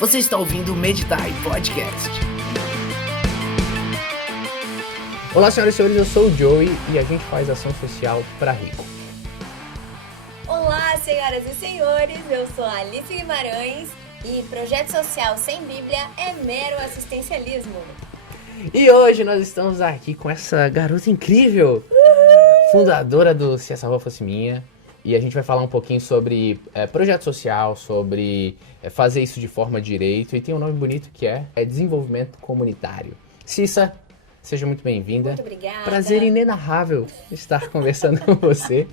Você está ouvindo o Meditai Podcast. Olá, senhoras e senhores, eu sou o Joey e a gente faz ação social para rico. Olá, senhoras e senhores, eu sou a Alice Guimarães e projeto social sem Bíblia é mero assistencialismo. E hoje nós estamos aqui com essa garota incrível, fundadora do Se Essa Rua Fosse Minha. E a gente vai falar um pouquinho sobre projeto social, sobre fazer isso de forma direito. E tem um nome bonito que é desenvolvimento comunitário. Cissa, seja muito bem-vinda. Muito obrigada. Prazer inenarrável estar conversando com você.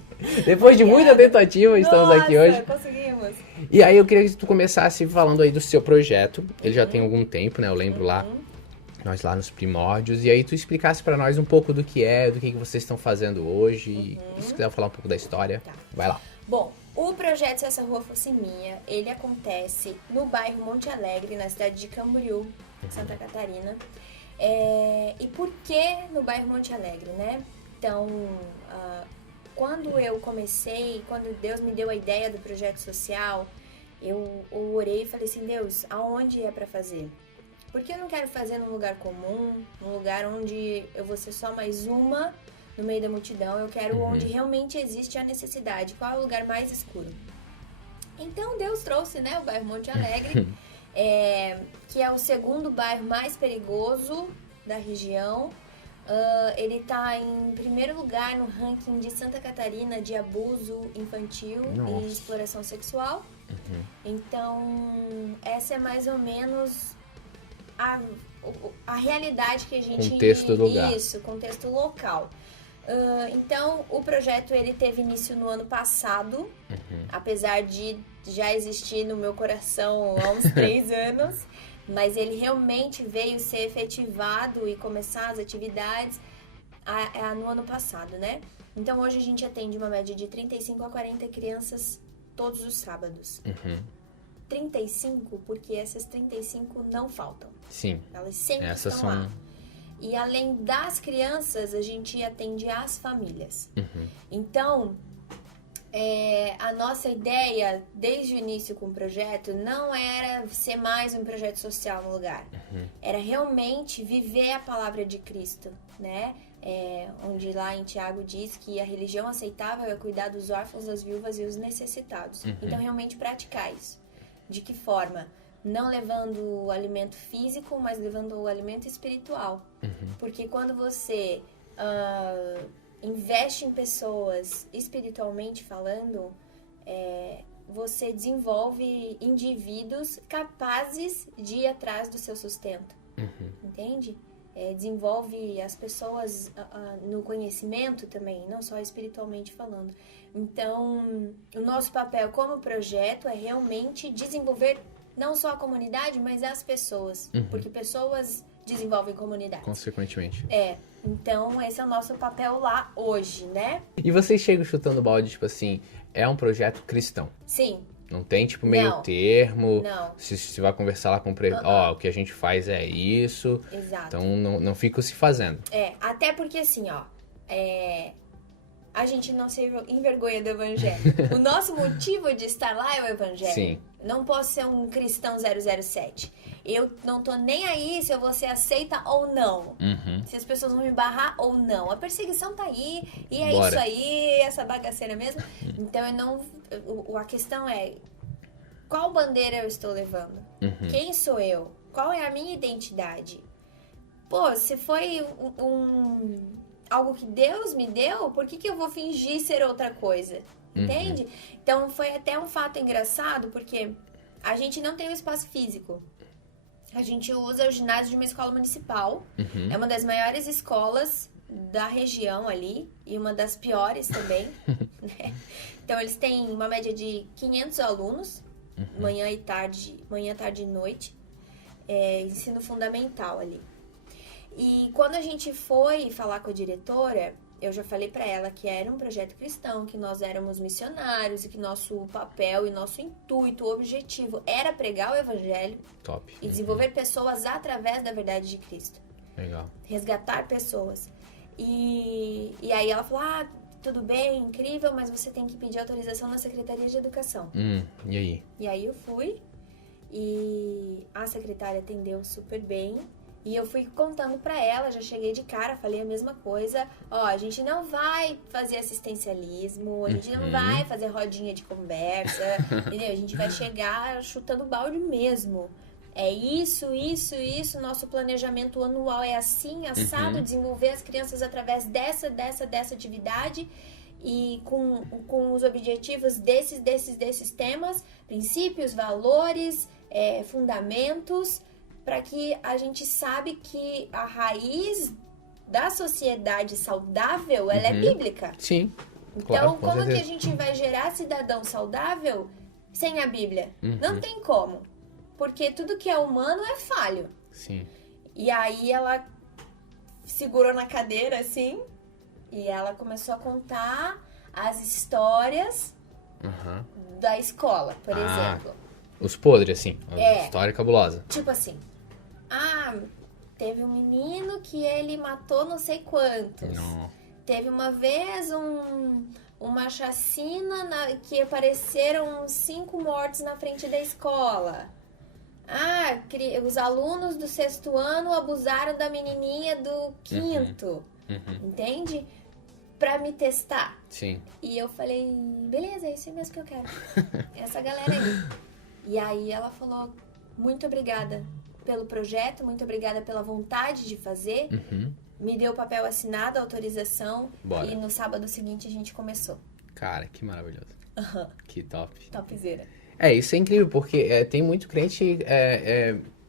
Depois de muita tentativa, estamos aqui hoje. Conseguimos. E aí eu queria que tu começasse falando aí do seu projeto. Ele já tem algum tempo, né? Eu lembro nós lá nos primórdios. E aí tu explicasse pra nós um pouco do que vocês estão fazendo hoje. E se quiser falar um pouco da história, vai lá. Bom, o projeto Se Essa Rua Fosse Minha, ele acontece no bairro Monte Alegre, na cidade de Camboriú, Santa Catarina. E por que no bairro Monte Alegre, né? Então, quando eu comecei, quando Deus me deu a ideia do projeto social, eu orei e falei assim, Deus, aonde é pra fazer? Porque eu não quero fazer num lugar comum, num lugar onde eu vou ser só mais uma no meio da multidão. Eu quero onde realmente existe a necessidade. Qual é o lugar mais escuro? Então Deus trouxe, né, o bairro Monte Alegre, que é o segundo bairro mais perigoso da região. Ele está em primeiro lugar no ranking de Santa Catarina de abuso infantil e exploração sexual. Então, essa é mais ou menos a realidade que a gente... Contexto do lugar. Isso, contexto local. Então, o projeto ele teve início no ano passado, apesar de já existir no meu coração há uns 3 anos, mas ele realmente veio ser efetivado e começar as atividades no ano passado, né? Então, hoje a gente atende uma média de 35 a 40 crianças todos os sábados. 35, porque essas 35 não faltam. Sim. Elas sempre Essas estão lá. E além das crianças, a gente atende as famílias. Então, a nossa ideia, desde o início com o projeto, não era ser mais um projeto social no lugar. Era realmente viver a palavra de Cristo, né? Onde lá em Tiago diz que a religião aceitável é cuidar dos órfãos, das viúvas e os necessitados. Então, realmente praticar isso. De que forma? Não levando o alimento físico, mas levando o alimento espiritual. Porque quando você investe em pessoas espiritualmente falando, você desenvolve indivíduos capazes de ir atrás do seu sustento. Entende? Desenvolve as pessoas no conhecimento também, não só espiritualmente falando. Então, o nosso papel como projeto é realmente desenvolver não só a comunidade, mas as pessoas. Porque pessoas desenvolvem comunidade. Consequentemente. Então esse é o nosso papel lá hoje, né? E vocês chegam chutando balde, tipo assim, é um projeto cristão? Sim. Não tem, tipo, meio termo? Não. Se vai conversar lá com o o que a gente faz é isso. Exato. Então não fica se fazendo. Até porque assim, a gente não se envergonha do evangelho. O nosso motivo de estar lá é o evangelho. Sim. Não posso ser um cristão 007. Eu não tô nem aí se eu vou ser aceita ou não. Se as pessoas vão me barrar ou não. A perseguição tá aí. E é Bora. isso aí, essa bagaceira mesmo. Então a questão é, qual bandeira eu estou levando? Quem sou eu? Qual é a minha identidade? Pô, se foi algo que Deus me deu, por que eu vou fingir ser outra coisa? Entende? Então, foi até um fato engraçado, porque a gente não tem um espaço físico. A gente usa o ginásio de uma escola municipal. É uma das maiores escolas da região ali, e uma das piores também. Né? Então, eles têm uma média de 500 alunos, manhã, tarde e noite. Ensino fundamental ali. E quando a gente foi falar com a diretora, eu já falei pra ela que era um projeto cristão, que nós éramos missionários e que nosso papel e nosso intuito, objetivo era pregar o evangelho. Top. E desenvolver pessoas através da verdade de Cristo. Legal. Resgatar pessoas. E aí ela falou, tudo bem, incrível, mas você tem que pedir autorização na Secretaria de Educação. E aí? E aí eu fui E a secretária atendeu super bem. E eu fui contando pra ela, já cheguei de cara, falei a mesma coisa. Ó, a gente não vai fazer assistencialismo, a gente não vai fazer rodinha de conversa, entendeu? A gente vai chegar chutando balde mesmo. É isso, nosso planejamento anual é assim, assado, desenvolver as crianças através dessa atividade e com os objetivos desses temas, princípios, valores, fundamentos, para que a gente sabe que a raiz da sociedade saudável, ela é bíblica. Sim, Então, claro, com como que certeza. a gente vai gerar cidadão saudável sem a Bíblia? Não tem como. Porque tudo que é humano é falho. Sim. E aí ela segurou na cadeira, assim, e ela começou a contar as histórias da escola, por exemplo. Os podres, assim. História cabulosa. Tipo assim, teve um menino que ele matou não sei quantos. Não. Teve uma vez uma chacina que apareceram 5 mortos na frente da escola. Os alunos do 6º ano abusaram da menininha do 5º. Entende? Pra me testar. Sim. E eu falei, beleza, é isso mesmo que eu quero. Essa galera aí. E aí ela falou, muito obrigada pelo projeto, muito obrigada pela vontade de fazer. Me deu o papel assinado, a autorização. Bora. E no sábado seguinte a gente começou. Cara, que maravilhoso. Que top. Topzera. Isso é incrível, porque tem muito crente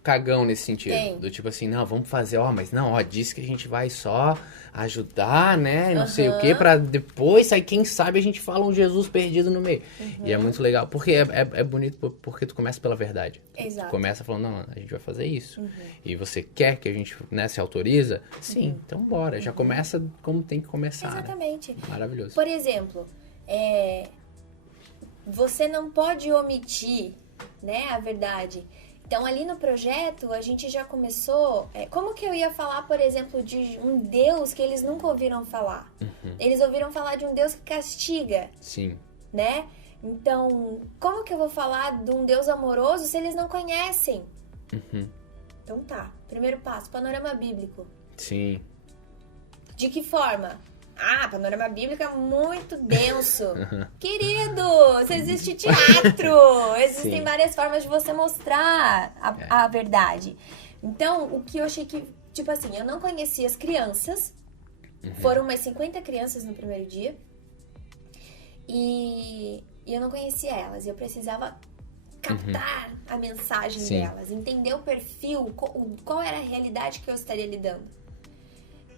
cagão nesse sentido. Tem. Do tipo assim, não, vamos fazer, mas não, diz que a gente vai só ajudar, né, não sei o quê, pra depois, aí quem sabe a gente fala um Jesus perdido no meio. E é muito legal, porque é bonito, porque tu começa pela verdade. Exato. Tu começa falando, não, a gente vai fazer isso. E você quer que a gente, né, se autoriza? Sim, então bora. Já começa como tem que começar. Exatamente. Né? Maravilhoso. Por exemplo, você não pode omitir, né, a verdade. Então, ali no projeto, a gente já começou... como que eu ia falar, por exemplo, de um Deus que eles nunca ouviram falar? Eles ouviram falar de um Deus que castiga. Sim. Né? Então, como que eu vou falar de um Deus amoroso se eles não conhecem? Então tá, primeiro passo, panorama bíblico. Sim. De que forma? Panorama bíblico é muito denso. Querido, se existe teatro, existem várias formas de você mostrar a verdade. Então, o que eu achei que, tipo assim, eu não conhecia as crianças. Foram umas 50 crianças no primeiro dia. E eu não conhecia elas. Eu precisava captar a mensagem delas, entender o perfil, qual era a realidade que eu estaria lidando.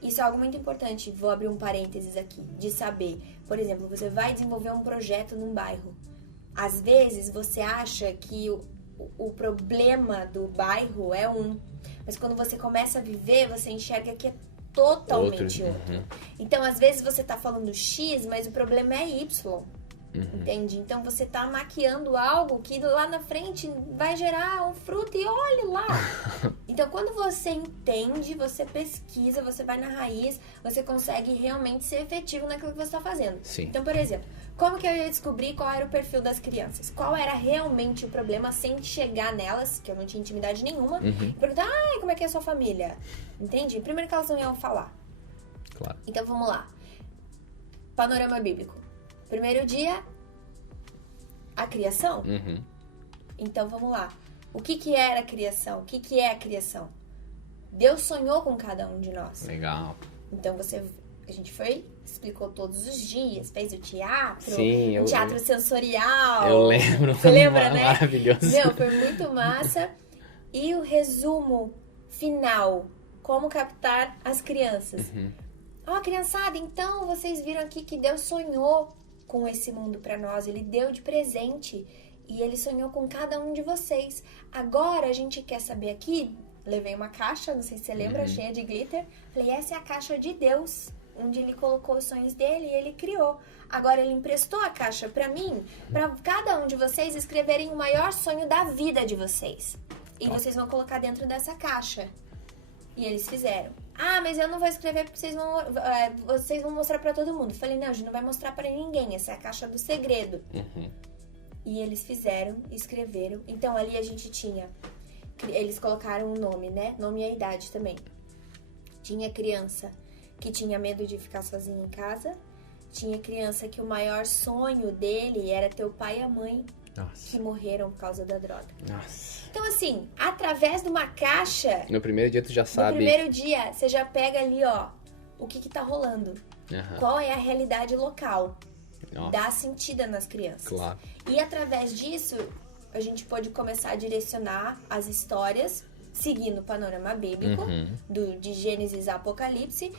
Isso é algo muito importante, vou abrir um parênteses aqui, de saber. Por exemplo, você vai desenvolver um projeto num bairro. Às vezes você acha que o problema do bairro é mas quando você começa a viver, você enxerga que é totalmente outro. Então, às vezes você tá falando X, mas o problema é Y. Entende? Então você tá maquiando algo que lá na frente vai gerar um fruto e olhe lá. Então quando você entende, você pesquisa, você vai na raiz, você consegue realmente ser efetivo naquilo que você tá fazendo. Sim. Então, por exemplo, como que eu ia descobrir qual era o perfil das crianças? Qual era realmente o problema sem chegar nelas, que eu não tinha intimidade nenhuma, e perguntar, como é que é a sua família? Entende? Primeiro que elas não iam falar. Claro. Então vamos lá. Panorama bíblico. Primeiro dia, a criação. Então, vamos lá. O que era a criação? O que é a criação? Deus sonhou com cada um de nós. Legal. Então, a gente explicou todos os dias, fez o teatro. Sim, um teatro sensorial. Eu lembro. Você lembra, né? Maravilhoso. Não, foi muito massa. E o resumo final. Como captar as crianças. Criançada, então vocês viram aqui que Deus sonhou com esse mundo pra nós, ele deu de presente e ele sonhou com cada um de vocês. Agora a gente quer saber aqui, levei uma caixa, não sei se você lembra, cheia de glitter, falei, essa é a caixa de Deus, onde ele colocou os sonhos dele e ele criou. Agora ele emprestou a caixa pra mim, pra cada um de vocês escreverem o maior sonho da vida de vocês. E vocês vão colocar dentro dessa caixa. E eles fizeram. Mas eu não vou escrever porque vocês vão mostrar pra todo mundo. Falei, não, a gente não vai mostrar pra ninguém. Essa é a caixa do segredo. E eles fizeram, escreveram. Então ali a gente tinha... Eles colocaram um nome, né? Nome e a idade também. Tinha criança que tinha medo de ficar sozinha em casa. Tinha criança que o maior sonho dele era ter o pai e a mãe que morreram por causa da droga. Nossa. Então, assim, através de uma caixa... No primeiro dia tu já sabe... No primeiro dia, você já pega ali, ó, o que tá rolando. Qual é a realidade local. Nossa. Dá sentido nas crianças. Claro. E através disso, a gente pode começar a direcionar as histórias, seguindo o panorama bíblico, de Gênesis a Apocalipse,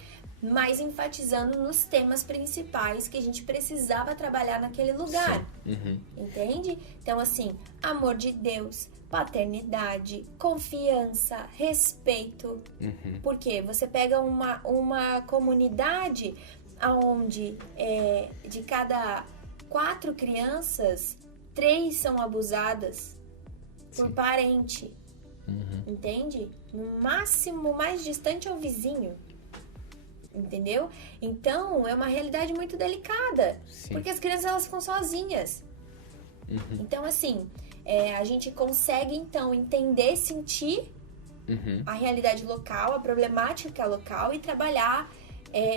mas enfatizando nos temas principais que a gente precisava trabalhar naquele lugar. Entende? Então, assim, amor de Deus, paternidade, confiança, respeito. Porque você pega uma comunidade onde de cada 4 crianças, 3 são abusadas por parente. Entende? No máximo, o mais distante é o vizinho. Entendeu? Então, é uma realidade muito delicada. Sim. Porque as crianças, elas ficam sozinhas. Então, assim, a gente consegue, então, entender, sentir a realidade local, a problemática local e trabalhar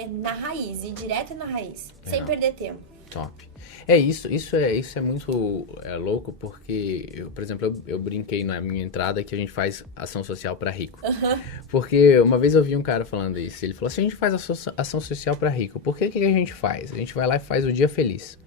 na raiz, ir direto na raiz, sem perder tempo. Top. Isso é muito louco, porque, por exemplo, eu brinquei na minha entrada que a gente faz ação social pra rico. Porque uma vez eu vi um cara falando isso, ele falou assim, a gente faz ação social pra rico, por que a gente faz? A gente vai lá e faz o dia feliz.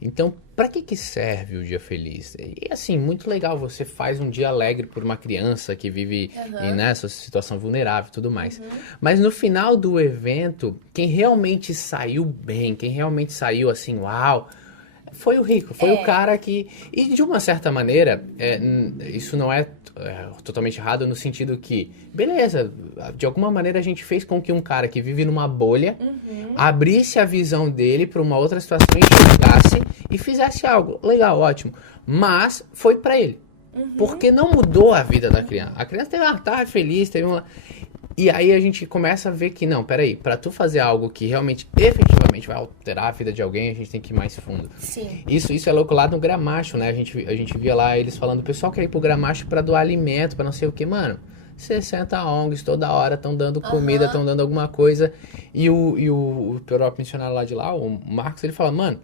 Então, pra que serve o dia feliz? E assim, muito legal, você faz um dia alegre por uma criança que vive nessa situação vulnerável e tudo mais. Mas no final do evento, quem realmente saiu bem, quem realmente saiu assim, uau, foi o rico, foi o cara que... E de uma certa maneira, isso não é totalmente errado no sentido que, beleza, de alguma maneira a gente fez com que um cara que vive numa bolha abrisse a visão dele para uma outra situação, enxergasse e fizesse algo. Legal, ótimo. Mas foi para ele. Porque não mudou a vida da criança. A criança teve uma tarde feliz, teve uma... E aí a gente começa a ver que, não, peraí, pra tu fazer algo que realmente, efetivamente vai alterar a vida de alguém, a gente tem que ir mais fundo. Sim. Isso é louco lá no Gramacho, né? A gente via lá eles falando, o pessoal quer ir pro Gramacho pra doar alimento, pra não sei o que, mano. 60 ONGs toda hora estão dando comida, estão dando alguma coisa. E o próprio missionário lá de lá, o Marcos, ele fala, mano,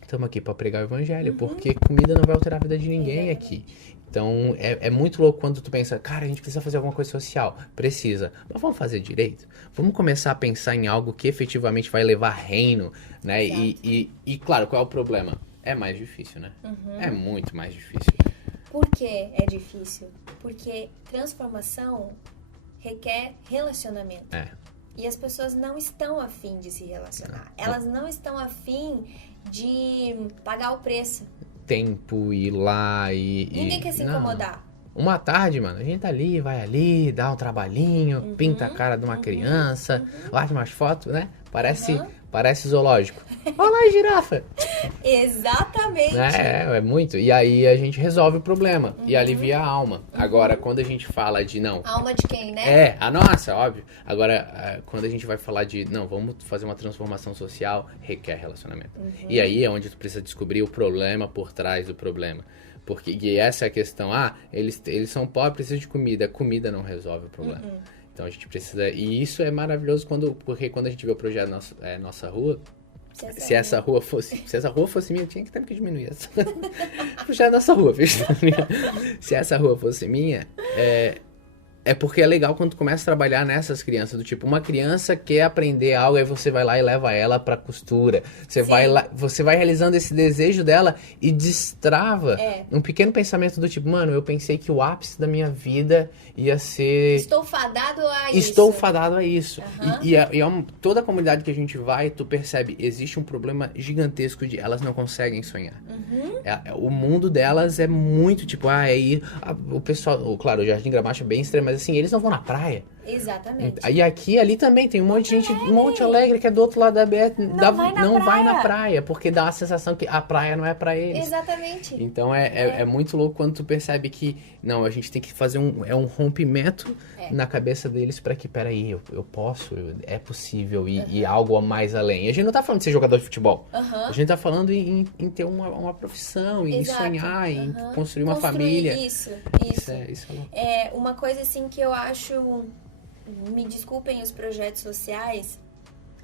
estamos aqui pra pregar o evangelho, porque comida não vai alterar a vida de ninguém aqui. Então, é muito louco quando tu pensa, cara, a gente precisa fazer alguma coisa social. Precisa. Mas vamos fazer direito? Vamos começar a pensar em algo que efetivamente vai levar reino, né? E claro, qual é o problema? É mais difícil, né? É muito mais difícil. Por que é difícil? Porque transformação requer relacionamento. E as pessoas não estão afim de se relacionar. Elas não estão afim de pagar o preço. Tempo, ir lá e... Ninguém quer se incomodar. Uma tarde, mano, a gente tá ali, vai ali, dá um trabalhinho, pinta a cara de uma criança, bate umas fotos, né? Parece zoológico. Olha lá, girafa! Exatamente! É muito. E aí a gente resolve o problema e alivia a alma. Agora, quando a gente fala de não... A alma de quem, né? A nossa, óbvio. Agora, quando a gente vai falar de não, vamos fazer uma transformação social, requer relacionamento. E aí é onde tu precisa descobrir o problema por trás do problema. Porque essa é a questão. Eles são pobres, precisam de comida. Comida não resolve o problema. Então a gente precisa... E isso é maravilhoso porque quando a gente vê o projeto Nossa Rua... Se essa rua fosse minha, tinha que ter que diminuir essa. Projeto Nossa Rua, viu? Se essa rua fosse minha... É porque é legal quando tu começa a trabalhar nessas crianças, do tipo, uma criança quer aprender algo, aí você vai lá e leva ela pra costura. Você vai realizando esse desejo dela e destrava um pequeno pensamento do tipo, mano, eu pensei que o ápice da minha vida ia ser... Estou fadado a isso. Estou fadado a isso. Toda a comunidade que a gente vai, tu percebe, existe um problema gigantesco de elas não conseguem sonhar. O mundo delas é muito tipo, o pessoal, claro, o Jardim Gramacho é bem extremo, mas assim, eles não vão na praia. Exatamente. E aqui e ali também tem um monte de gente, um monte alegre que é do outro lado da BR, não vai na praia, porque dá a sensação que a praia não é pra eles. Exatamente. Então é muito louco quando tu percebe que, não, a gente tem que fazer um rompimento na cabeça deles pra que, peraí, eu posso, é possível ir algo a mais além. E a gente não tá falando de ser jogador de futebol. A gente tá falando em ter uma profissão, em sonhar, em construir uma família. Isso. Isso é louco. É uma coisa assim que eu acho... Me desculpem os projetos sociais,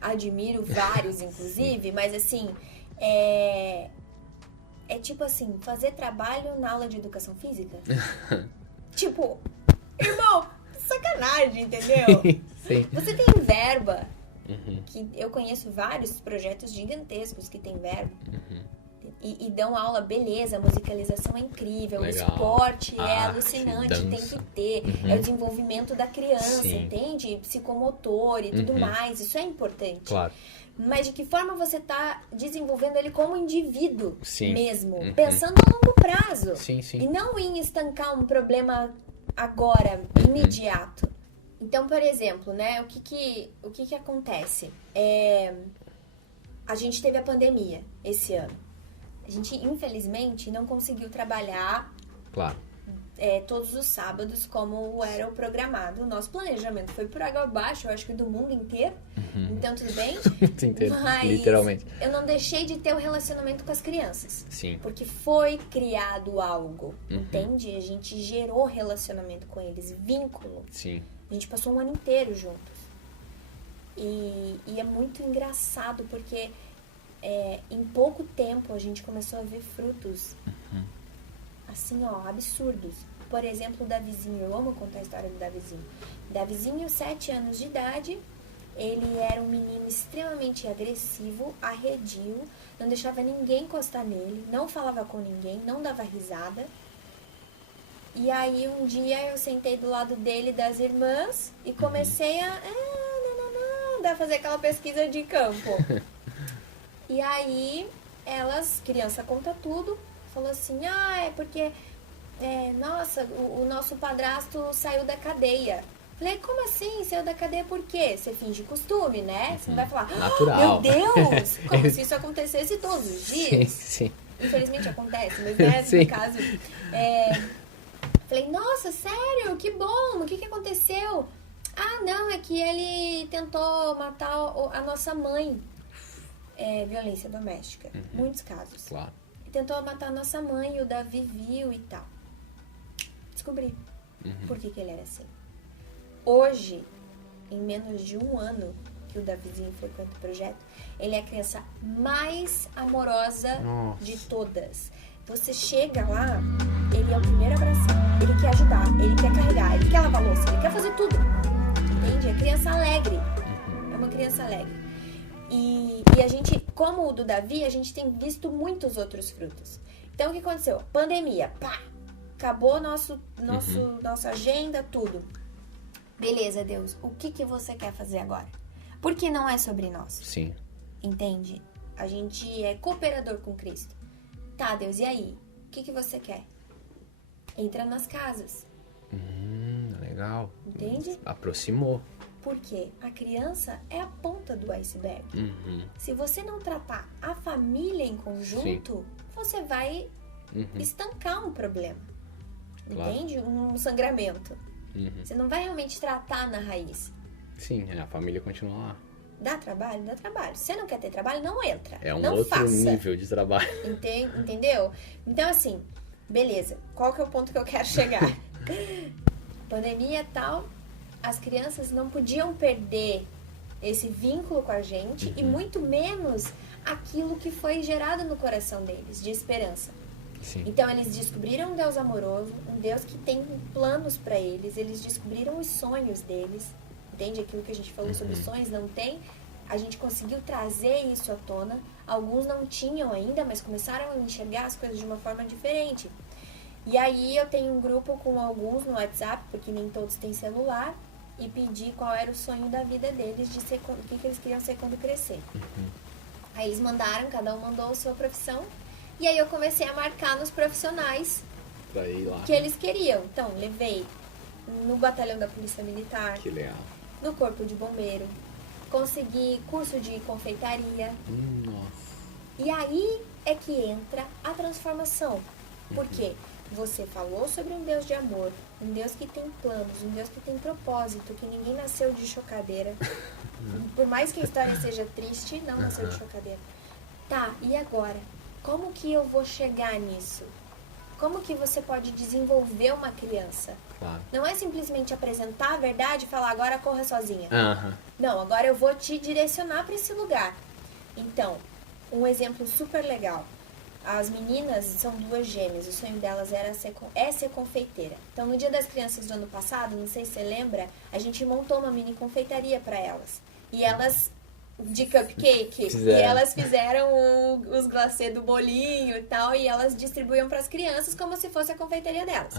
admiro vários, inclusive, mas assim, é tipo assim, fazer trabalho na aula de educação física. Tipo, irmão, sacanagem, entendeu? Sim. Você tem verba, que eu conheço vários projetos gigantescos que tem verba. E dão aula, beleza, a musicalização é incrível, legal. O esporte é Arte, alucinante, dança. tem que ter, é o desenvolvimento da criança, Sim. entende? Psicomotor e tudo mais, isso é importante. Claro. Mas de que forma você está desenvolvendo ele como indivíduo Sim. mesmo, pensando a longo prazo. Sim, sim. E não em estancar um problema agora, imediato. Então, por exemplo, né, o que acontece? A gente teve a pandemia esse ano. A gente, infelizmente, não conseguiu trabalhar Claro. todos os sábados como era o programado. O nosso planejamento foi por água abaixo, eu acho que do mundo inteiro. Então, tudo bem. Inteiro, Mas literalmente. eu não deixei de ter o relacionamento com as crianças. Sim. Porque foi criado algo, entende? A gente gerou relacionamento com eles, vínculo. Sim. A gente passou um ano inteiro juntos. E é muito engraçado, porque em pouco tempo a gente começou a ver frutos, assim, ó, absurdos. Por exemplo, o Davizinho, eu amo contar a história do Davizinho. Davizinho, 7 anos de idade, ele era um menino extremamente agressivo, arredio, não deixava ninguém encostar nele, não falava com ninguém, não dava risada. E aí um dia eu sentei do lado dele, das irmãs, e comecei a fazer aquela pesquisa de campo. E aí criança conta tudo, falou assim, é porque, nossa, o nosso padrasto saiu da cadeia. Falei, como assim? Saiu da cadeia por quê? Você finge costume, né? Você não vai falar, natural. Meu Deus! Como se isso acontecesse todos os dias. Sim. Infelizmente acontece, mas né, no caso... Falei, nossa, sério? Que bom! O que aconteceu? Ah, não, é que ele tentou matar a nossa mãe. Violência doméstica. Muitos casos. Claro. Ele tentou matar a nossa mãe, o Davi viu e tal. Descobri por que ele era assim. Hoje, em menos de 1 ano que o Davizinho frequenta o projeto, ele é a criança mais amorosa de todas. Você chega lá, ele é o primeiro a abraçar, ele quer ajudar, ele quer carregar, ele quer lavar louça, ele quer fazer tudo. Entende? É criança alegre. É uma criança alegre. E a gente, como o do Davi, a gente tem visto muitos outros frutos. Então, o que aconteceu? Pandemia, pá! Acabou nossa agenda, tudo. Beleza, Deus, o que você quer fazer agora? Porque não é sobre nós. Sim. Entende? A gente é cooperador com Cristo. Tá, Deus, e aí? O que você quer? Entra nas casas. Legal. Entende? Aproximou. Porque a criança é a ponta do iceberg. Se você não tratar a família em conjunto, você vai estancar um problema. Claro. Entende? Um sangramento. Você não vai realmente tratar na raiz. Sim, a família continua lá. Dá trabalho? Dá trabalho. Se você não quer ter trabalho, não entra. É um não outro faça. nível de trabalho. Entendeu? Então, assim, beleza. Qual que é o ponto que eu quero chegar? Pandemia e tal, as crianças não podiam perder esse vínculo com a gente e muito menos aquilo que foi gerado no coração deles, de esperança. Sim. Então, eles descobriram um Deus amoroso, um Deus que tem planos para eles descobriram os sonhos deles. Entende? Aquilo que a gente falou sobre sonhos, não tem. A gente conseguiu trazer isso à tona. Alguns não tinham ainda, mas começaram a enxergar as coisas de uma forma diferente. E aí eu tenho um grupo com alguns no WhatsApp, porque nem todos têm celular, e pedi qual era o sonho da vida deles, de ser, o que eles queriam ser quando crescer. Aí eles mandaram, cada um mandou a sua profissão, e aí eu comecei a marcar nos profissionais Pra ir lá. que eles queriam. Então, levei no batalhão da Polícia Militar, Que legal. no Corpo de Bombeiro, consegui curso de confeitaria. Nossa. E aí é que entra a transformação. Por quê? Você falou sobre um Deus de amor, um Deus que tem planos, um Deus que tem propósito, que ninguém nasceu de chocadeira. Por mais que a história seja triste, não nasceu de chocadeira. Tá, e agora? Como que eu vou chegar nisso? Como que você pode desenvolver uma criança? Claro. Não é simplesmente apresentar a verdade e falar, agora corra sozinha. Aham. Não, agora eu vou te direcionar para esse lugar. Então, um exemplo super legal. As meninas são 2 gêmeas, o sonho delas é ser confeiteira. Então, no Dia das Crianças do ano passado, não sei se você lembra, a gente montou uma mini confeitaria para elas. E elas, de cupcake, Fizeram. e elas fizeram os glacê do bolinho e tal, e elas distribuíam para as crianças como se fosse a confeitaria delas.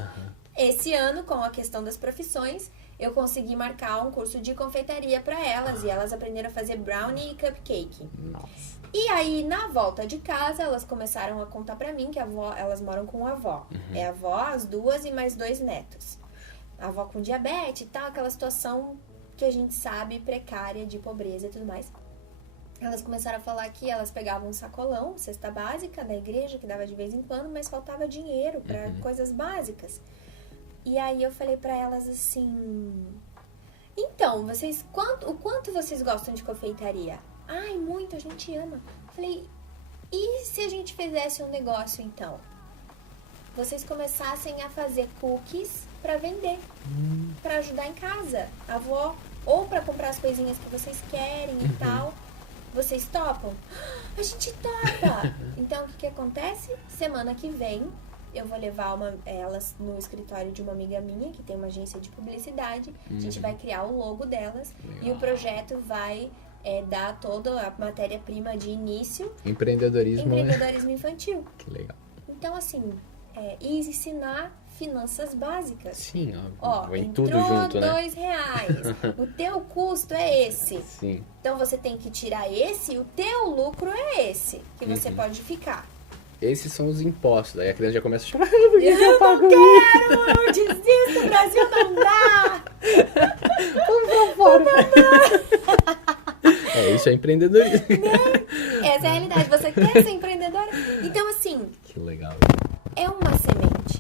Esse ano, com a questão das profissões, eu consegui marcar um curso de confeitaria para elas, e elas aprenderam a fazer brownie e cupcake. Nossa. E aí, na volta de casa, elas começaram a contar pra mim que elas moram com a avó. É a avó, as 2 e mais 2 netos. A avó com diabetes e tal, aquela situação que a gente sabe precária de pobreza e tudo mais. Elas começaram a falar que elas pegavam um sacolão, cesta básica da igreja, que dava de vez em quando, mas faltava dinheiro pra coisas básicas. E aí eu falei pra elas assim... Então, o quanto vocês gostam de confeitaria? Ai, muito, a gente ama. Falei, e se a gente fizesse um negócio então? Vocês começassem a fazer cookies pra vender, pra ajudar em casa, a avó, ou pra comprar as coisinhas que vocês querem e tal. Vocês topam? A gente topa! Então, o que acontece? Semana que vem, eu vou levar elas no escritório de uma amiga minha, que tem uma agência de publicidade. A gente vai criar o logo delas. Legal. E o projeto vai dar toda a matéria-prima de início. Empreendedorismo Infantil. Que legal. Então, assim, e ensinar finanças básicas. Sim, Ó, vem entrou tudo junto, né? R$2. O teu custo é esse. Sim. Então, você tem que tirar esse, o teu lucro é esse, que você pode ficar. Esses são os impostos. Aí a criança já começa a chorar. Por que eu pago isso? Eu desisto, o Brasil não dá! Vamos pra fora. Isso é empreendedorismo. Essa é a realidade. Você quer ser empreendedora? Então, assim, Que legal. é uma semente.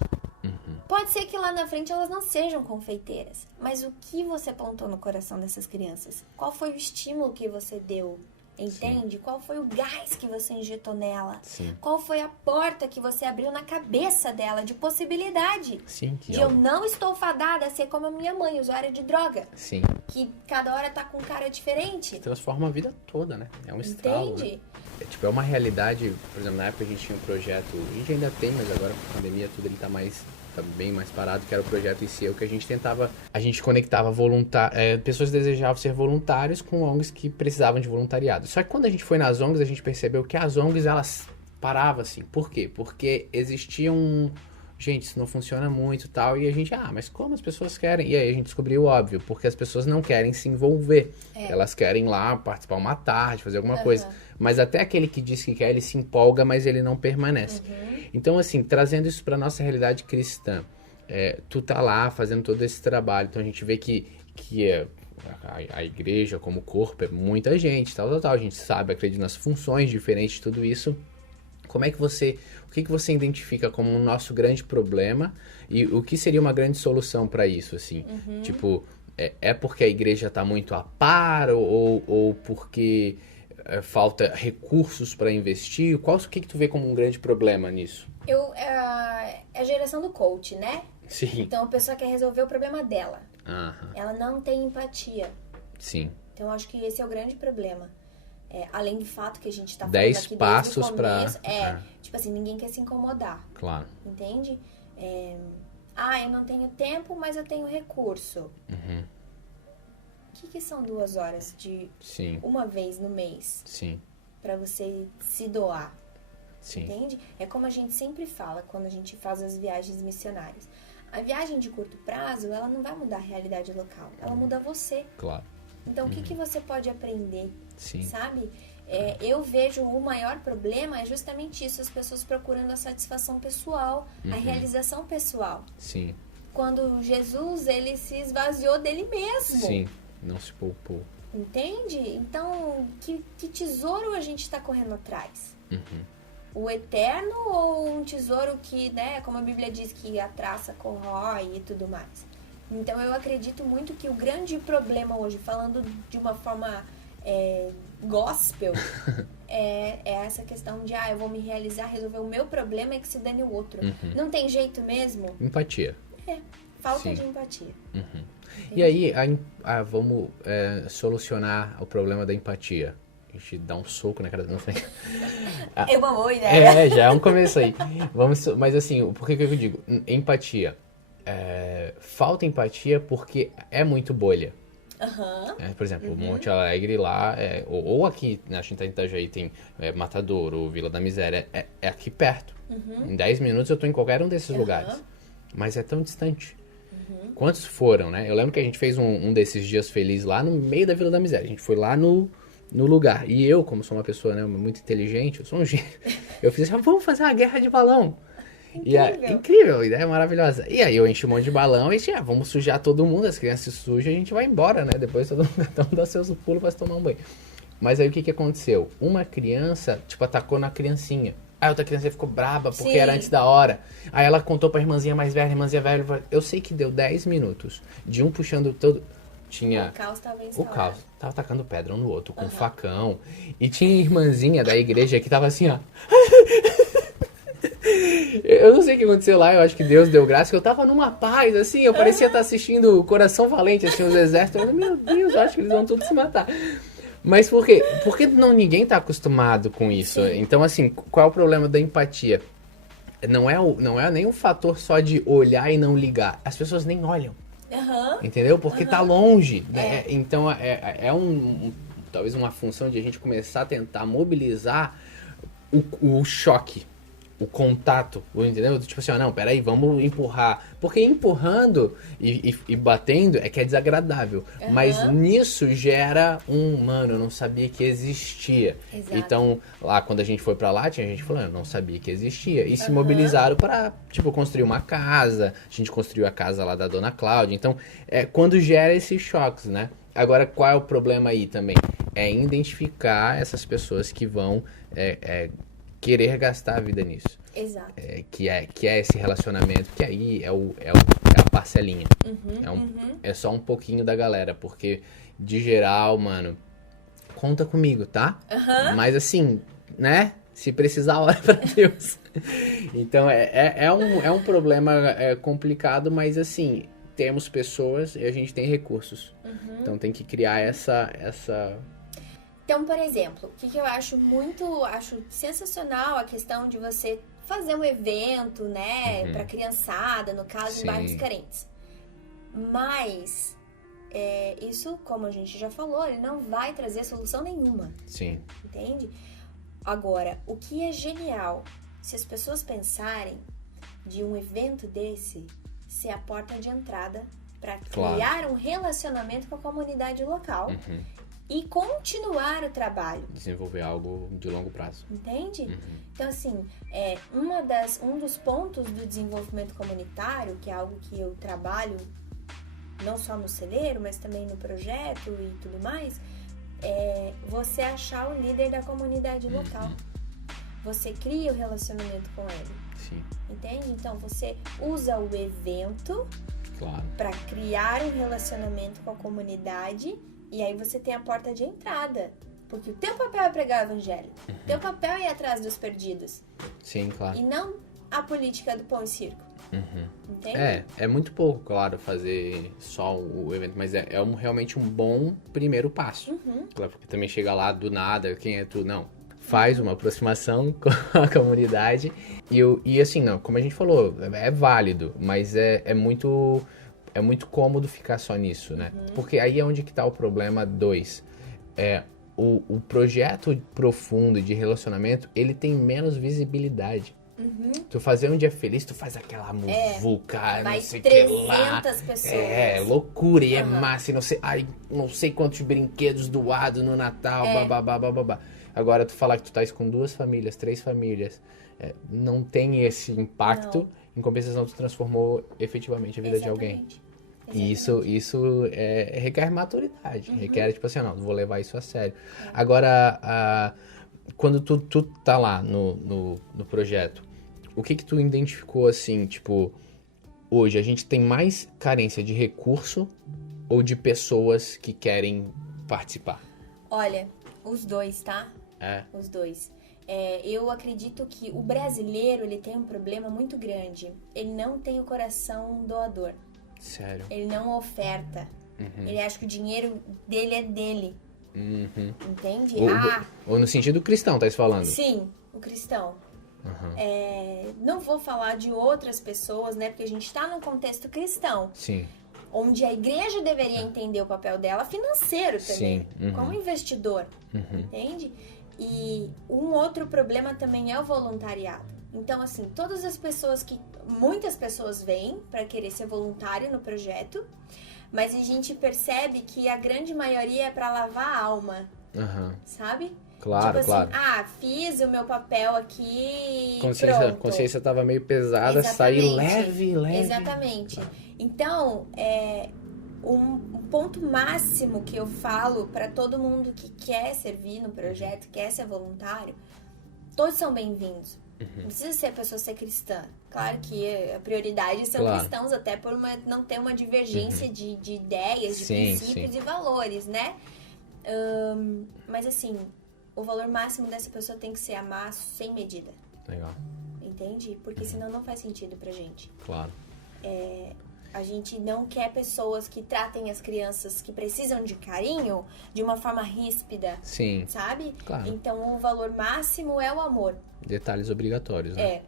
Pode ser que lá na frente elas não sejam confeiteiras, mas o que você plantou no coração dessas crianças? Qual foi o estímulo que você deu? Entende? Qual foi o gás que você injetou nela? Sim. Qual foi a porta que você abriu na cabeça dela de possibilidade? Sim, que De eu não estou fadada a ser como a minha mãe, usuária de droga. Sim. Que cada hora tá com cara diferente. Transforma a vida toda, né? É um estralo. Entende? Né? É uma realidade, por exemplo, na época a gente tinha um projeto, a gente ainda tem, mas agora com a pandemia tudo ele tá bem mais parado, que era o projeto ICEU, que a gente conectava pessoas que desejavam ser voluntários com ONGs que precisavam de voluntariado. Só que quando a gente foi nas ONGs, a gente percebeu que as ONGs, elas paravam assim. Por quê? Porque existia gente, isso não funciona muito e tal, e a gente, mas como as pessoas querem? E aí a gente descobriu o óbvio, porque as pessoas não querem se envolver. Elas querem lá participar uma tarde, fazer alguma coisa. Mas até aquele que diz que quer, ele se empolga, mas ele não permanece. Então, assim, trazendo isso pra nossa realidade cristã, tu tá lá fazendo todo esse trabalho, então a gente vê que a igreja como corpo é muita gente, tal, a gente sabe, acredita nas funções diferentes de tudo isso. Como é que o que você identifica como o nosso grande problema e o que seria uma grande solução para isso, assim? Tipo, é porque a igreja tá muito a par ou porque falta recursos para investir? O que tu vê como um grande problema nisso? É a geração do coach, né? Sim. Então a pessoa quer resolver o problema dela. Aham. Ela não tem empatia. Sim. Então eu acho que esse é o grande problema. Além do fato que a gente tá falando 10 aqui passos desde o começo, pra... tipo assim, ninguém quer se incomodar. Claro. Entende? Eu não tenho tempo, mas eu tenho recurso. O que são 2 horas de Sim. uma vez no mês? Sim. Pra você se doar. Sim. Entende? É como a gente sempre fala quando a gente faz as viagens missionárias. A viagem de curto prazo, ela não vai mudar a realidade local. Ela muda você. Claro. Então, o que você pode aprender? Sim. Sabe? Eu vejo o maior problema é justamente isso. As pessoas procurando a satisfação pessoal, a realização pessoal. Sim. quando Jesus, ele se esvaziou dele mesmo. Sim, não se poupou. Entende? Então, que tesouro a gente está correndo atrás? O eterno ou um tesouro que, né, como a Bíblia diz, que a traça corrói e tudo mais? Então, eu acredito muito que o grande problema hoje, falando de uma forma gospel, é essa questão de, eu vou me realizar, resolver o meu problema, é que se dane o outro. Não tem jeito mesmo? Empatia. Falta de empatia. E aí, vamos solucionar o problema da empatia. A gente dá um soco na cara do... É uma boa ideia. Já é um começo aí. Mas assim, por que eu digo? Empatia. Falta empatia porque é muito bolha. Por exemplo, o Monte Alegre lá, ou aqui na Itajaí tem Matadouro, Vila da Miséria, é aqui perto. Em 10 minutos eu tô em qualquer um desses lugares. Mas é tão distante. Quantos foram, né? Eu lembro que a gente fez um desses dias felizes lá no meio da Vila da Miséria. A gente foi lá no lugar. E eu, como sou uma pessoa, né, muito inteligente, eu sou um gênio. Eu fiz assim, vamos fazer uma guerra de balão. Incrível, a ideia é maravilhosa. E aí eu enchi um monte de balão e vamos sujar todo mundo, as crianças se sujam e a gente vai embora, né? Depois todo mundo dá seus pulos pra se tomar um banho. Mas aí o que aconteceu? Uma criança, atacou na criancinha. Aí a outra criança ficou braba porque era antes da hora. Aí ela contou pra irmãzinha mais velha, a irmãzinha velha. Eu sei que deu 10 minutos de um puxando todo. O caos tava instalado. O caos. Tava tacando pedra um no outro, com facão. E tinha irmãzinha da igreja que tava assim, ó. Eu não sei o que aconteceu lá, eu acho que Deus deu graça, que eu tava numa paz, assim, eu parecia estar assistindo o Coração Valente, assim, os exércitos. Eu falei, meu Deus, eu acho que eles vão todos se matar. Mas por quê? Porque ninguém tá acostumado com isso. Então, assim, qual é o problema da empatia? Não é nem um fator só de olhar e não ligar. As pessoas nem olham. Entendeu? Porque tá longe, né? Então, talvez uma função de a gente começar a tentar mobilizar o choque, o contato, entendeu? Tipo assim, não, peraí, vamos empurrar. Porque empurrando e batendo é que é desagradável. Mas nisso gera mano, eu não sabia que existia. Exato. Então, lá, quando a gente foi pra lá, tinha gente falando, eu não sabia que existia. E se mobilizaram pra, construir uma casa. A gente construiu a casa lá da Dona Cláudia. Então, quando gera esses choques, né? Agora, qual é o problema aí também? É identificar essas pessoas que vão querer gastar a vida nisso. Exato. Que é esse relacionamento, que aí é a parcelinha. É só um pouquinho da galera, porque de geral, mano, conta comigo, tá? Mas assim, né? Se precisar, ora pra Deus. Então, é um problema complicado, mas assim, temos pessoas e a gente tem recursos. Então tem que criar essa... Então, por exemplo, o que eu acho sensacional a questão de você fazer um evento, né, pra criançada, no caso, em bairros carentes. Mas, isso, como a gente já falou, ele não vai trazer solução nenhuma. Sim. Entende? Agora, o que é genial, se as pessoas pensarem de um evento desse ser a porta de entrada para criar um relacionamento com a comunidade local e continuar o trabalho. Desenvolver algo de longo prazo. Entende? Então, assim, um dos pontos do desenvolvimento comunitário, que é algo que eu trabalho não só no celeiro, mas também no projeto e tudo mais, é você achar o líder da comunidade local. Você cria o relacionamento com ele. Sim. Entende? Então, você usa o evento para criar um relacionamento com a comunidade e aí você tem a porta de entrada. Porque o teu papel é pregar o evangelho. O teu papel é ir atrás dos perdidos. Sim, claro. E não a política do pão e circo. Entende? É muito pouco, claro, fazer só o evento, mas realmente um bom primeiro passo. Claro, porque também chega lá do nada, quem é tu? Não. Faz uma aproximação com a comunidade e assim, não, como a gente falou, é válido, mas é muito cômodo ficar só nisso, né? Porque aí é onde que tá o problema 2. O projeto profundo de relacionamento, ele tem menos visibilidade. Tu fazer um dia feliz, tu faz aquela muvuca, não sei o que lá. 300 pessoas. Loucura, e é massa, e não sei quantos brinquedos doados no Natal, babá. Agora, tu falar que tu tá com 2 famílias, 3 famílias, não tem esse impacto. Não. Em compensação, tu transformou efetivamente a vida de alguém. E isso requer maturidade. Requer, tipo assim, não vou levar isso a sério. Agora, quando tu tá lá no projeto, o que tu identificou, assim, tipo, hoje a gente tem mais carência de recurso ou de pessoas que querem participar? Olha, os dois, tá? Os dois. Eu acredito que o brasileiro, ele tem um problema muito grande. Ele não tem o coração doador. Sério? Ele não oferta. Ele acha que o dinheiro dele é dele. Entende? Ou no sentido cristão, tá falando? Sim, o cristão. Não vou falar de outras pessoas, né? Porque a gente tá num contexto cristão. Sim. Onde a igreja deveria entender o papel dela financeiro também. Sim. Como investidor. Entende? E um outro problema também é o voluntariado. Então, assim, muitas pessoas vêm para querer ser voluntário no projeto, mas a gente percebe que a grande maioria é para lavar a alma, sabe? Claro, tipo assim, fiz o meu papel aqui, consciência tava meio pesada, saí leve. Exatamente. Então, um ponto máximo que eu falo para todo mundo que quer servir no projeto, quer ser voluntário, todos são bem-vindos. Não precisa ser a pessoa ser cristã. Claro que a prioridade são cristãos, até por não ter uma divergência de ideias, de princípios e valores, né? Mas assim, o valor máximo dessa pessoa tem que ser amar sem medida. Legal. Entende? Porque senão não faz sentido pra gente. Claro. A gente não quer pessoas que tratem as crianças que precisam de carinho de uma forma ríspida. Sim. Sabe? Claro. Então, o valor máximo é o amor. Detalhes obrigatórios, né?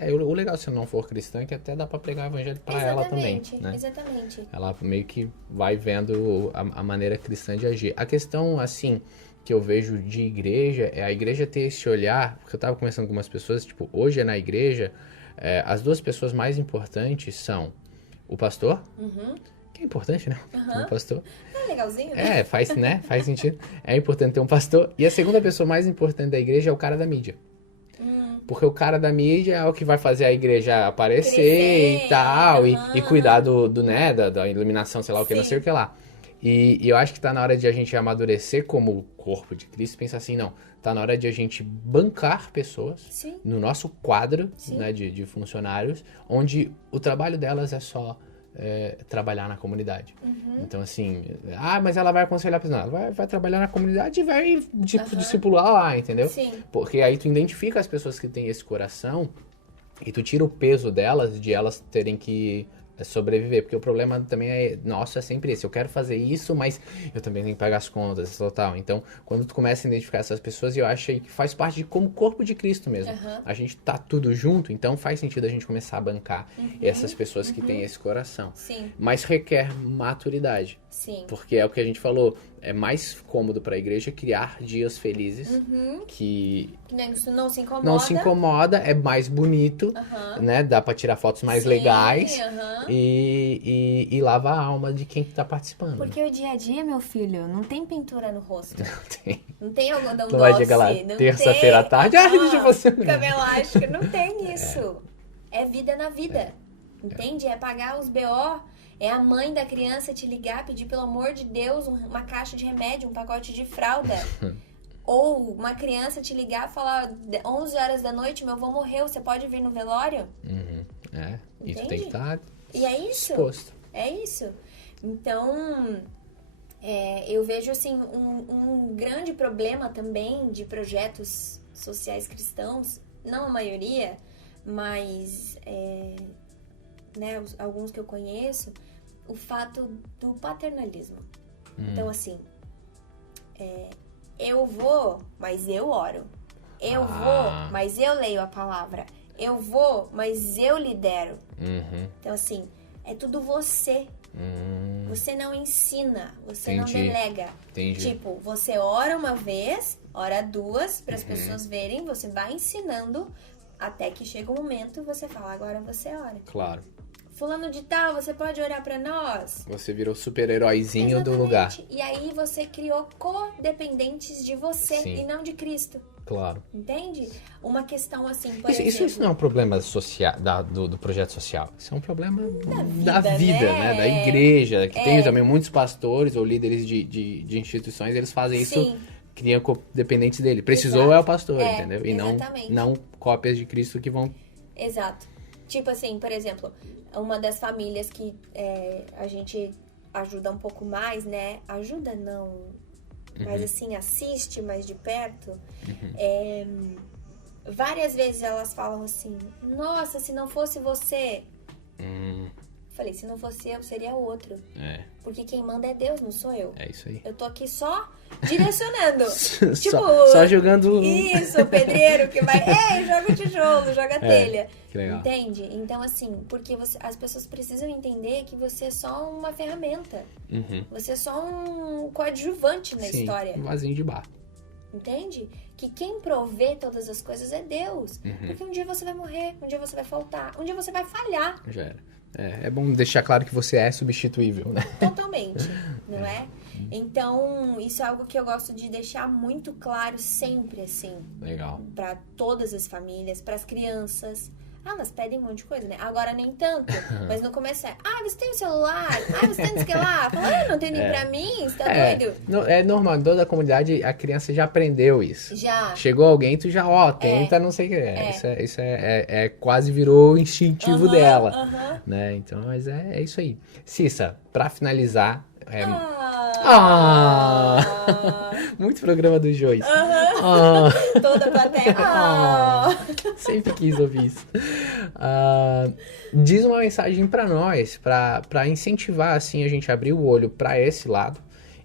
O legal, se não for cristã, é que até dá pra pregar o evangelho pra ela também, né? Exatamente. Ela meio que vai vendo a maneira cristã de agir. A questão, assim, que eu vejo de igreja, é a igreja ter esse olhar, porque eu tava conversando com algumas pessoas, tipo, hoje na igreja, as 2 pessoas mais importantes são o pastor, que é importante, né? O pastor. É legalzinho, né? Faz sentido. É importante ter um pastor. E a segunda pessoa mais importante da igreja é o cara da mídia. Porque o cara da mídia é o que vai fazer a igreja aparecer e tal, e cuidar da iluminação, sei lá o que, não sei o que lá. E eu acho que tá na hora de a gente amadurecer como corpo de Cristo, pensar assim, não, tá na hora de a gente bancar pessoas no nosso quadro, né, de funcionários, onde o trabalho delas é só trabalhar na comunidade. Então, assim, mas ela vai aconselhar a pessoa, não, ela vai trabalhar na comunidade e vai discipular lá, entendeu? Sim. Porque aí tu identifica as pessoas que têm esse coração e tu tira o peso delas, de elas terem que sobreviver, porque o problema também nosso é sempre esse, eu quero fazer isso, mas eu também tenho que pagar as contas, total. Então, quando tu começa a identificar essas pessoas, eu acho que faz parte de como corpo de Cristo mesmo. A gente tá tudo junto, então faz sentido a gente começar a bancar essas pessoas que têm esse coração. Sim. Mas requer maturidade. Sim. Porque é o que a gente falou, é mais cômodo para a igreja criar dias felizes que não se incomoda. Não se incomoda, é mais bonito, né? Dá para tirar fotos mais legais e lava a alma de quem tá participando. Porque o dia a dia, meu filho, não tem pintura no rosto. Não tem. Não tem algodão doce. Não vai chegar lá terça-feira à tarde, deixa você... Cama elástica, não tem isso. É vida na vida. Entende? É pagar os BO... É a mãe da criança te ligar, pedir, pelo amor de Deus, uma caixa de remédio, um pacote de fralda. Ou uma criança te ligar e falar, 11 horas da noite, meu avô morreu, você pode vir no velório? E tu tem que estar disposto. É isso. Então, eu vejo assim, um grande problema também de projetos sociais cristãos, não a maioria, mas alguns que eu conheço, o fato do paternalismo. Então, assim, eu vou, mas eu oro. Eu vou, mas eu leio a palavra. Eu vou, mas eu lidero. Então, assim, é tudo você. Você não ensina, você não delega. Tipo, você ora uma vez, ora 2, para as pessoas verem, você vai ensinando, até que chega um momento e você fala, agora você ora. Claro. fulano de tal, você pode orar pra nós? Você virou super-heróizinho do lugar. E aí você criou codependentes de você Sim. e não de Cristo. Claro. Entende? Uma questão assim, por Isso exemplo... não é um problema social, do projeto social. Isso é um problema da vida, né? Da igreja, que tem também muitos pastores ou líderes de instituições, eles fazem isso, Sim. criam dependentes dele. Precisou Exato. é o pastor, entendeu? E exatamente. não cópias de Cristo que vão... Exato. Tipo assim, por exemplo, uma das famílias que a gente ajuda um pouco mais, né? Ajuda não, mas assim, assiste mais de perto. Várias vezes elas falam assim, nossa, se não fosse você... Falei, se não fosse eu, seria outro. Porque quem manda é Deus, não sou eu. É isso aí. Eu tô aqui só direcionando. só jogando... Isso, o pedreiro que vai... joga o tijolo, joga a telha. Que legal. Entende? Então, assim, porque as pessoas precisam entender que você é só uma ferramenta. Você é só um coadjuvante na história. Um vasinho de bar. Entende? Que quem provê todas as coisas é Deus. Porque um dia você vai morrer, um dia você vai faltar, um dia você vai falhar. Já era. É bom deixar claro que você é substituível, né? Totalmente, não é? Então, isso é algo que eu gosto de deixar muito claro sempre, assim. Legal. Para todas as famílias, para as crianças. Elas pedem um monte de coisa, né? Agora nem tanto, mas no começo você tem o celular? Você tem isso que lá? Fala, não tem nem pra mim? Você tá doido? É normal, em toda a comunidade a criança já aprendeu isso. Já. Chegou alguém, tu já, tenta, não sei o que. Isso quase virou instintivo dela. Né? Então, mas é isso aí. Cissa, pra finalizar... Muito programa do Joyce. Toda a plateia. Sempre quis ouvir isso. Diz uma mensagem pra nós, pra incentivar assim a gente a abrir o olho pra esse lado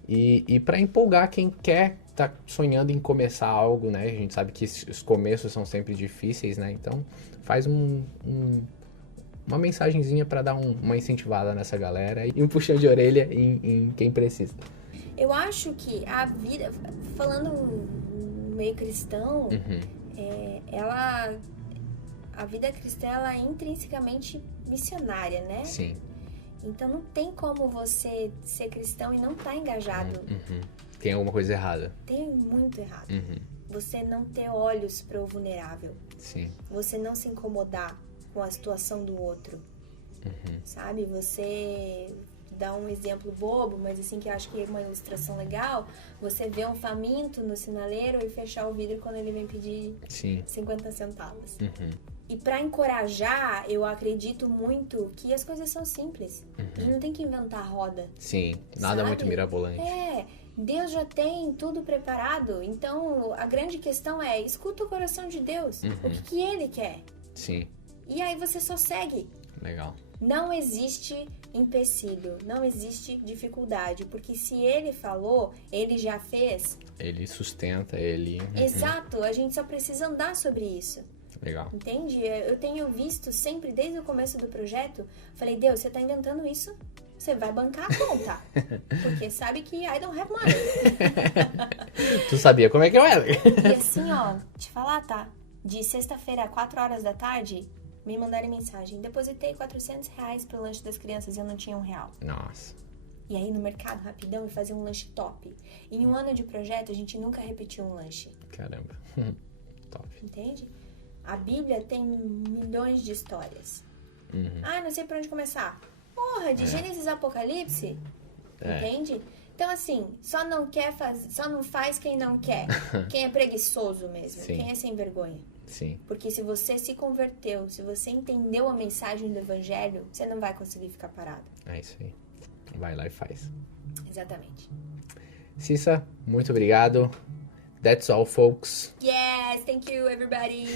e pra empolgar quem quer tá sonhando em começar algo, né? A gente sabe que os começos são sempre difíceis, né? Então faz uma mensagenzinha pra dar uma incentivada nessa galera e um puxão de orelha em quem precisa. Eu acho que a vida, falando no meio cristão, a vida cristã ela é intrinsecamente missionária, né? Sim. Então não tem como você ser cristão e não estar engajado. Tem alguma coisa errada. Tem muito errado. Você não ter olhos para o vulnerável. Sim. Você não se incomodar com a situação do outro. Sabe? Você... Dá um exemplo bobo, mas assim que eu acho que é uma ilustração legal. Você vê um faminto no sinaleiro e fechar o vidro quando ele vem pedir 50 centavos. E pra encorajar, eu acredito muito que as coisas são simples. A gente não tem que inventar a roda. Sim, nada muito mirabolante. Deus já tem tudo preparado. Então, a grande questão é, escuta o coração de Deus. O que Ele quer. Sim. E aí você só segue. Legal. Não existe empecilho, não existe dificuldade, porque se ele falou, ele já fez. Ele sustenta, ele... Exato, a gente só precisa andar sobre isso. Legal. Entende? Eu tenho visto sempre, desde o começo do projeto, falei, Deus, você tá inventando isso? Você vai bancar a conta. Porque sabe que I don't have money. Tu sabia como é que eu era. E assim, te falar, tá? De sexta-feira, 4 horas da tarde... Me mandaram mensagem. Depositei R$400 pro lanche das crianças e eu não tinha R$1. Nossa. E aí no mercado, rapidão, e fazia um lanche top. Em um ano de projeto, a gente nunca repetiu um lanche. Caramba. Top. Entende? A Bíblia tem milhões de histórias. Não sei por onde começar. Porra, de Gênesis a Apocalipse. Entende? Então, assim, só não faz quem não quer. Quem é preguiçoso mesmo. Sim. Quem é sem vergonha. Sim. Porque se você se converteu, se você entendeu a mensagem do evangelho, você não vai conseguir ficar parado. É isso aí. Vai lá e faz. Exatamente. Cissa, muito obrigado. That's all, folks. Yes, thank you, everybody.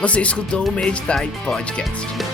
Você escutou o Meditai Podcast.